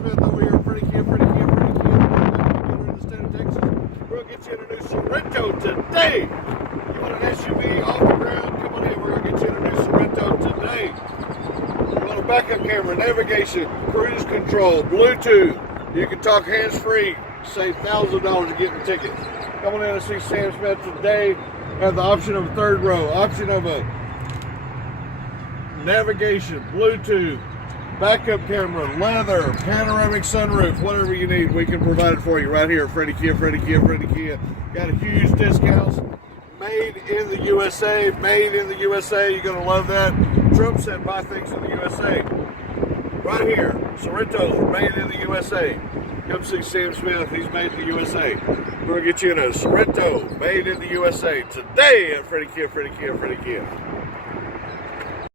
Smith over here at Fredy Kia, Fredy Kia, Fredy Kia. In the state of Texas. We're going to get you in a new Sorrento today. You want an SUV off the ground? Come on in. We're going to get you in a new Sorrento today. You want a backup camera, navigation, cruise control, Bluetooth. You can talk hands-free. Save $1,000 to get the ticket. Come on in and see Sam Smith today. Have the option of a third row, option of a navigation, Bluetooth, backup camera, leather, panoramic sunroof, whatever you need, we can provide it for you right here at Fredy Kia, Fredy Kia, Fredy Kia. Got a huge discounts. Made in the USA, made in the USA. You're going to love that. Trump said buy things in the USA. Right here, Sorrento's made in the USA. Come see Sam Smith, he's made in the USA. We're going to get you in a Sorrento made in the USA today at Fredy Kia, Fredy Kia, Fredy Kia.